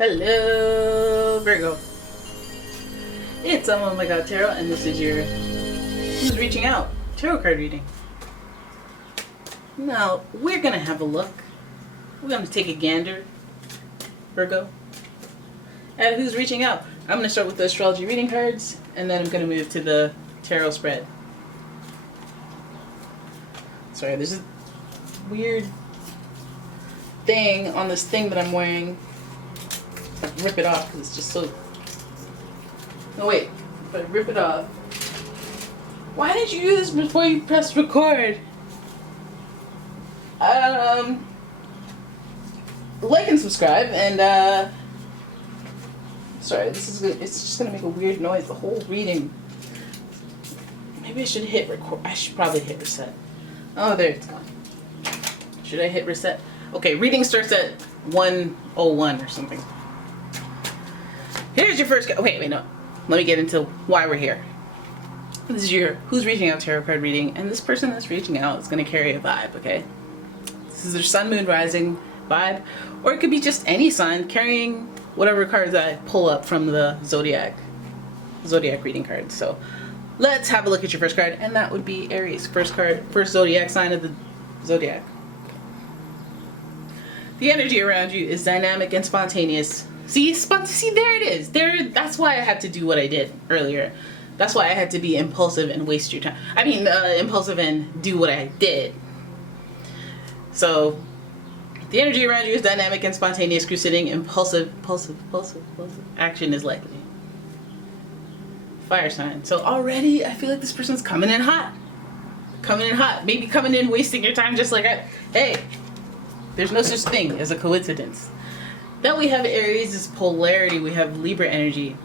Hello, Virgo. It's umomgtarot, and this is your Who's Reaching Out tarot card reading. Now, we're going to have a look. We're going to take a gander, Virgo, at who's reaching out. I'm going to start with the astrology reading cards, and then I'm going to move to the tarot spread. Sorry, there's a weird thing on this thing that I'm wearing. Rip it off because it's just so... No, wait. If I rip it off... Why did you do this before you pressed record? Like and subscribe, and sorry, this is good. It's just gonna make a weird noise the whole reading. Maybe I should hit record. I should probably hit reset. Oh, there it's gone. Should I hit reset? Okay, reading starts at 1:01 or something. Here's your first... Wait, no. Let me get into why we're here. This is your Who's Reaching Out tarot card reading, and this person that's reaching out is going to carry a vibe, okay? This is their sun, moon, rising vibe, or it could be just any sign carrying whatever cards I pull up from the zodiac reading cards. So let's have a look at your first card, and that would be Aries. First card, first zodiac sign of the zodiac. The energy around you is dynamic and spontaneous. See, there it is. That's why I had to do what I did earlier. That's why I had to be impulsive and waste your time. I mean, impulsive and do what I did. So, the energy around you is dynamic and spontaneous, crusading, impulsive action is likely. Fire sign. So already, I feel like this person's coming in hot. Maybe coming in wasting your time just like hey, there's no such thing as a coincidence. Then we have Aries is polarity. We have Libra energy.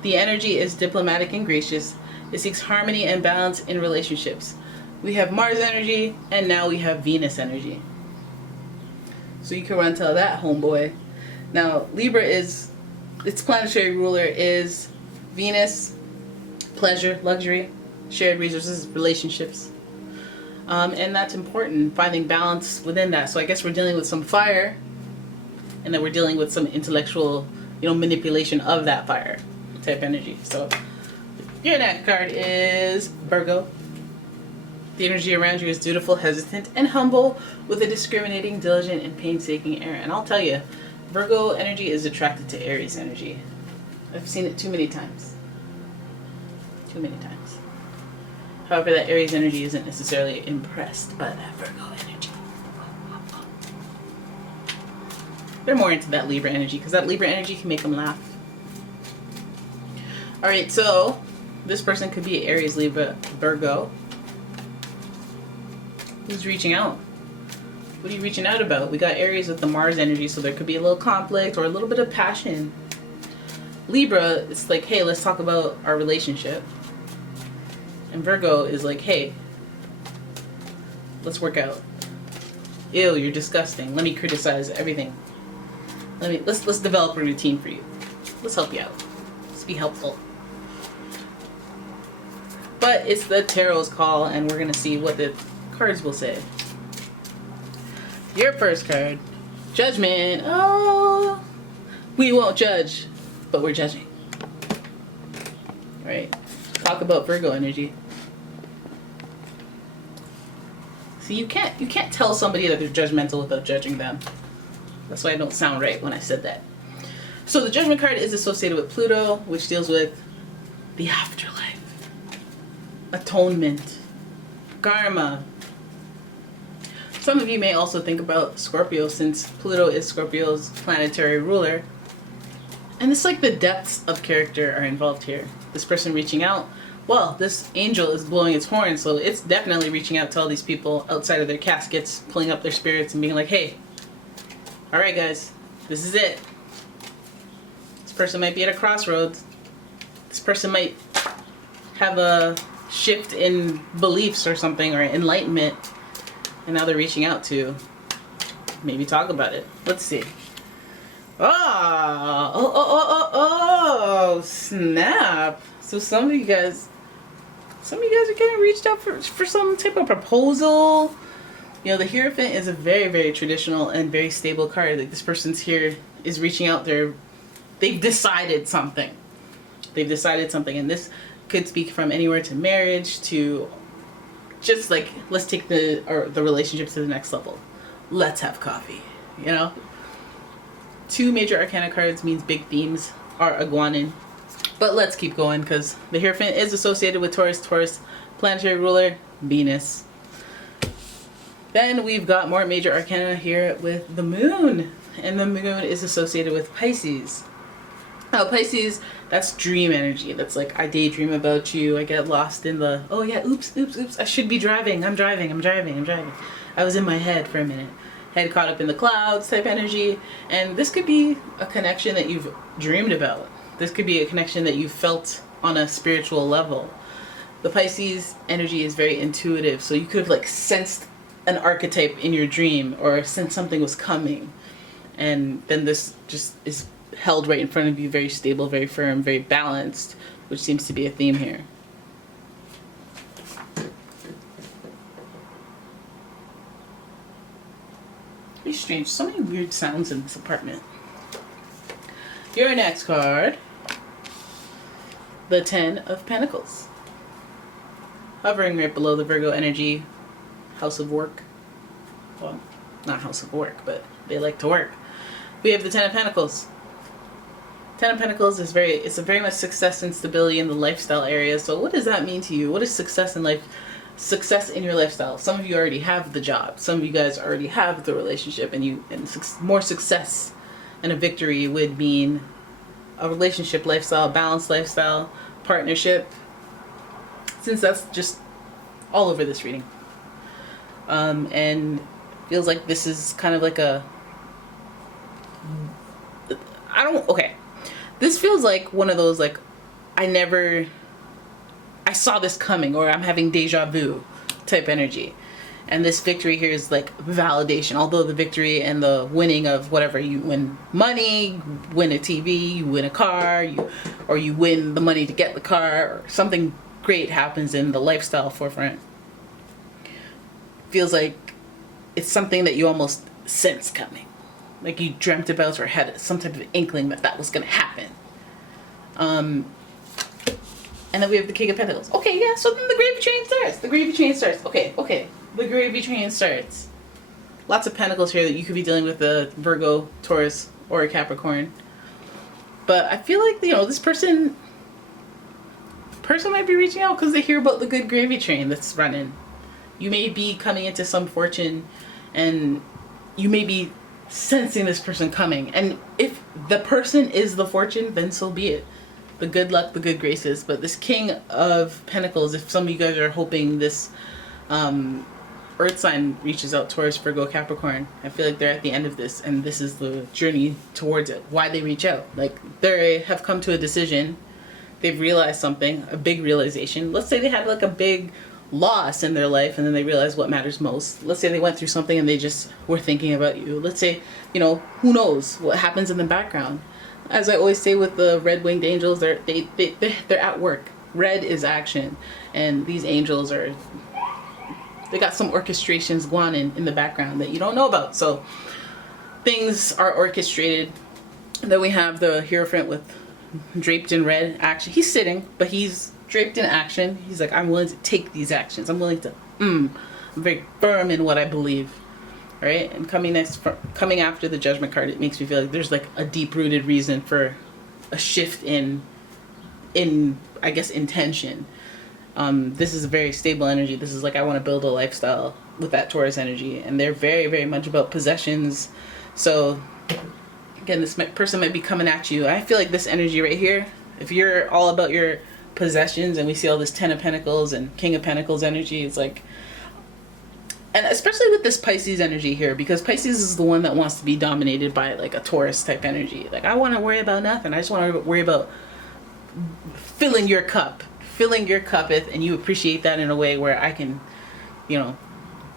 The energy is diplomatic and gracious. It seeks harmony and balance in relationships. We have Mars energy, and now we have Venus energy. So you can run to that, homeboy. Now, Libra its planetary ruler is Venus, pleasure, luxury, shared resources, relationships. And that's important, finding balance within that. So I guess we're dealing with some fire, and then we're dealing with some intellectual, manipulation of that fire type energy. So your next card is Virgo. The energy around you is dutiful, hesitant, and humble, with a discriminating, diligent, and painstaking air. And I'll tell you, Virgo energy is attracted to Aries energy. I've seen it too many times. However, that Aries energy isn't necessarily impressed by that Virgo energy. They're more into that Libra energy, because that Libra energy can make them laugh. Alright, so this person could be Aries, Libra, Virgo. Who's reaching out? What are you reaching out about? We got Aries with the Mars energy, so there could be a little conflict or a little bit of passion. Libra, it's like, hey, let's talk about our relationship. And Virgo is like, hey, let's work out. Ew, you're disgusting. Let me criticize everything. Let's develop a routine for you. Let's help you out. Let's be helpful. But it's the tarot's call, and we're gonna see what the cards will say. Your first card, Judgment. Oh, we won't judge, but we're judging. Right? Talk about Virgo energy. See, you can't tell somebody that they're judgmental without judging them. That's why I don't sound right when I said that. So the Judgment card is associated with Pluto, which deals with the afterlife, atonement, karma. Some of you may also think about Scorpio, since Pluto is Scorpio's planetary ruler. And it's like the depths of character are involved here. This person reaching out, well, this angel is blowing its horn, so it's definitely reaching out to all these people outside of their caskets, pulling up their spirits and being like, hey, alright guys, this is it. This person might be at a crossroads. This person might have a shift in beliefs or something, or enlightenment, and now they're reaching out to maybe talk about it. Let's see. Oh, snap. So some of you guys are getting reached out for some type of proposal. The Hierophant is a very, very traditional and very stable card. Like, this person's here is reaching out. They've decided something. They've decided something, and this could speak from anywhere to marriage to just like, let's take the relationship to the next level. Let's have coffee, you know? 2 major arcana cards means big themes are iguanin. But let's keep going, because the Hierophant is associated with Taurus. Taurus, planetary ruler, Venus. Then we've got more major arcana here with the Moon. And the Moon is associated with Pisces. Now, Pisces, that's dream energy. That's like, I daydream about you. I get lost in the, oh yeah, oops. I should be driving. I'm driving. I was in my head for a minute. Head caught up in the clouds type energy. And this could be a connection that you've dreamed about. This could be a connection that you felt on a spiritual level. The Pisces energy is very intuitive. So you could have like sensed an archetype in your dream, or sensed something was coming. And then this just is held right in front of you, very stable, very firm, very balanced, which seems to be a theme here. Very strange. So many weird sounds in this apartment. Your next card, the 10 of Pentacles. Hovering right below the Virgo energy, house of work. Well, not house of work, but they like to work. We have the 10 of Pentacles. 10 of Pentacles is it's a very much success and stability in the lifestyle area. So what does that mean to you? What is success in life? Success in your lifestyle. Some of you already have the job. Some of you guys already have the relationship, and more success and a victory would mean a relationship lifestyle, balanced lifestyle, partnership. Since that's just all over this reading. And feels like this is kind of like okay. This feels like one of those, like, I saw this coming, or I'm having deja vu type energy. And this victory here is like validation. Although the victory and the winning of whatever, you win money, you win a TV, you win a car, or you win the money to get the car, or something great happens in the lifestyle forefront. Feels like it's something that you almost sense coming. Like you dreamt about or had some type of inkling that was going to happen. And then we have the King of Pentacles. Okay, yeah, so then the gravy train starts. Okay. The gravy train starts. Lots of pentacles here that you could be dealing with a Virgo, Taurus, or a Capricorn. But I feel like, this person might be reaching out because they hear about the good gravy train that's running. You may be coming into some fortune, and you may be sensing this person coming. And if the person is the fortune, then so be it. The good luck, the good graces. But this King of Pentacles, if some of you guys are hoping this Earth sign reaches out towards Virgo, Capricorn, I feel like they're at the end of this, and this is the journey towards it. Why they reach out. Like, they have come to a decision. They've realized something, a big realization. Let's say they had like a big loss in their life, and then they realized what matters most. Let's say they went through something and they just were thinking about you. Let's say, who knows what happens in the background. As I always say with the red-winged angels, they're at work. Red is action, and these angels they got some orchestrations going on in the background that you don't know about. So things are orchestrated. And then we have the Hierophant with draped in red action. He's sitting, but he's draped in action. He's like, I'm willing to take these actions. I'm willing to, I'm very firm in what I believe. All right. And coming after the Judgment card, it makes me feel like there's like a deep rooted reason for a shift in I guess, intention. This is a very stable energy. This is like, I want to build a lifestyle with that Taurus energy, and they're very, very much about possessions. So again, this person might be coming at you. I feel like this energy right here, if you're all about your possessions, and we see all this 10 of Pentacles and King of Pentacles energy, it's like, and especially with this Pisces energy here, because Pisces is the one that wants to be dominated by like a Taurus type energy. Like, I want to worry about nothing. I just want to worry about filling your cup, and you appreciate that in a way where I can,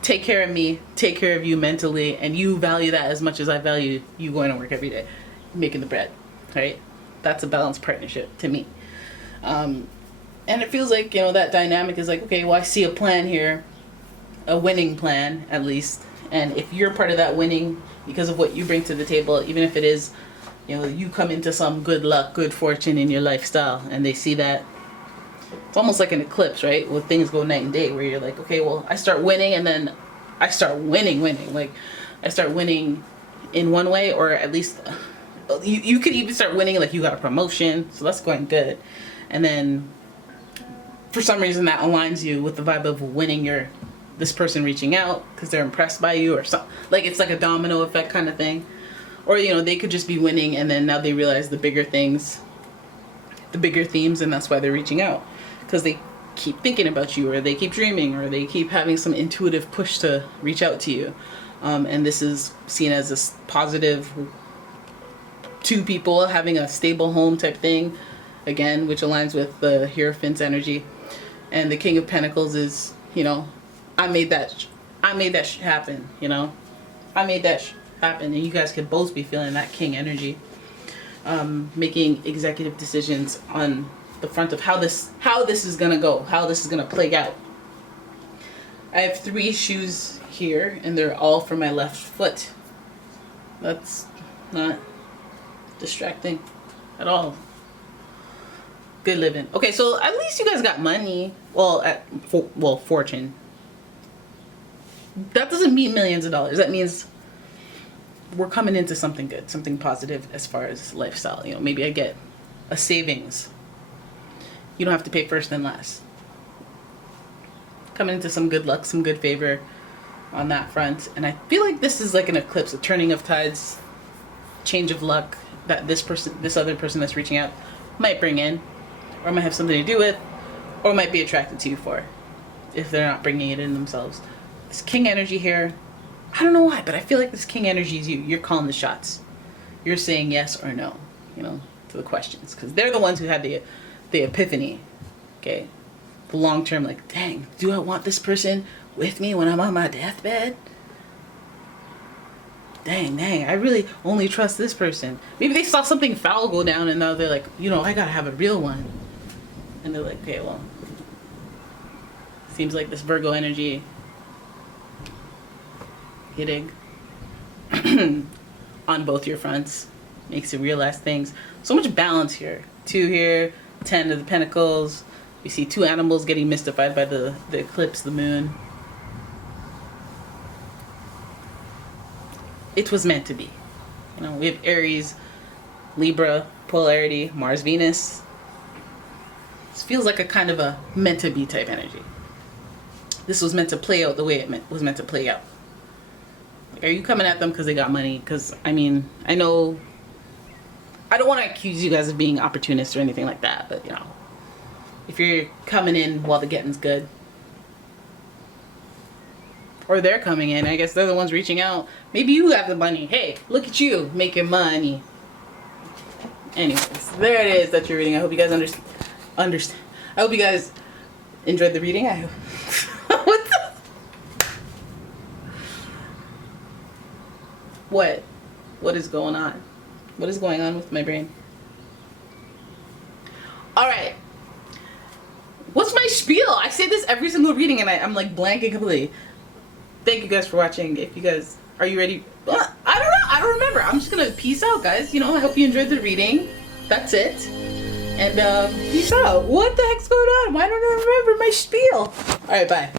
take care of me, take care of you mentally, and you value that as much as I value you going to work every day, making the bread, right? That's a balanced partnership to me. And it feels like, that dynamic is like, okay, well, I see a plan here, a winning plan at least. And if you're part of that winning because of what you bring to the table, even if it is You know, you come into some good luck, good fortune in your lifestyle, and they see that. It's almost like an eclipse, right? Where things go night and day, where you're like, okay, well, I start winning, and then I start winning. Like, I start winning in one way, or at least you could even start winning, like you got a promotion, so that's going good. And then for some reason that aligns you with the vibe of winning this person reaching out because they're impressed by you, or something. Like, it's like a domino effect kind of thing. Or, you know, they could just be winning, and then now they realize the bigger things, the bigger themes, and that's why they're reaching out. Because they keep thinking about you, or they keep dreaming, or they keep having some intuitive push to reach out to you. And this is seen as a positive, two people having a stable home type thing, again, which aligns with the Hierophant's energy. And the King of Pentacles is, you know, I made that shit happen, you know. I made that happen, and you guys could both be feeling that King energy. Making executive decisions on the front of how this is gonna go, how this is gonna play out. I have 3 shoes here, and they're all for my left foot. That's not distracting at all. Good living. Okay, so at least you guys got money. Well, fortune. That doesn't mean millions of dollars. That means we're coming into something good, something positive as far as lifestyle. You know, maybe I get a savings. You don't have to pay first and last. Coming into some good luck, some good favor on that front. And I feel like this is like an eclipse, a turning of tides, change of luck that this other person that's reaching out might bring in, or might have something to do with, or might be attracted to you for, if they're not bringing it in themselves. This King energy here, I don't know why, but I feel like this King energy is you. You're calling the shots. You're saying yes or no, you know, to the questions, because they're the ones who had the epiphany. Okay, the long term, like, dang, do I want this person with me when I'm on my deathbed? Dang, I really only trust this person. Maybe they saw something foul go down, and now they're like, you know, I gotta have a real one. And they're like, okay, well, seems like this Virgo energy hitting on both your fronts makes you realize things. So much balance here. 2 here, 10 of the Pentacles. We see 2 animals getting mystified by the eclipse, the moon. It was meant to be. You know, we have Aries, Libra, polarity, Mars, Venus. This feels like a kind of a meant to be type energy. This was meant to play out the way it was meant to play out. Like, are you coming at them because they got money? Because, I mean, I know, I don't want to accuse you guys of being opportunists or anything like that, but, you know, if you're coming in while the getting's good, or they're coming in, I guess they're the ones reaching out. Maybe you have the money. Hey, look at you making money. Anyways, there it is. That's your reading. I hope you guys understand. I hope you guys enjoyed the reading. I hope. What is going on? What is going on with my brain? All right. What's my spiel? I say this every single reading, and I'm like blanking completely. Thank you guys for watching. If you guys, are you ready? I don't know. I don't remember. I'm just gonna peace out, guys. You know, I hope you enjoyed the reading. That's it. And peace out. What the heck's going on? Why don't I remember my spiel? All right, bye.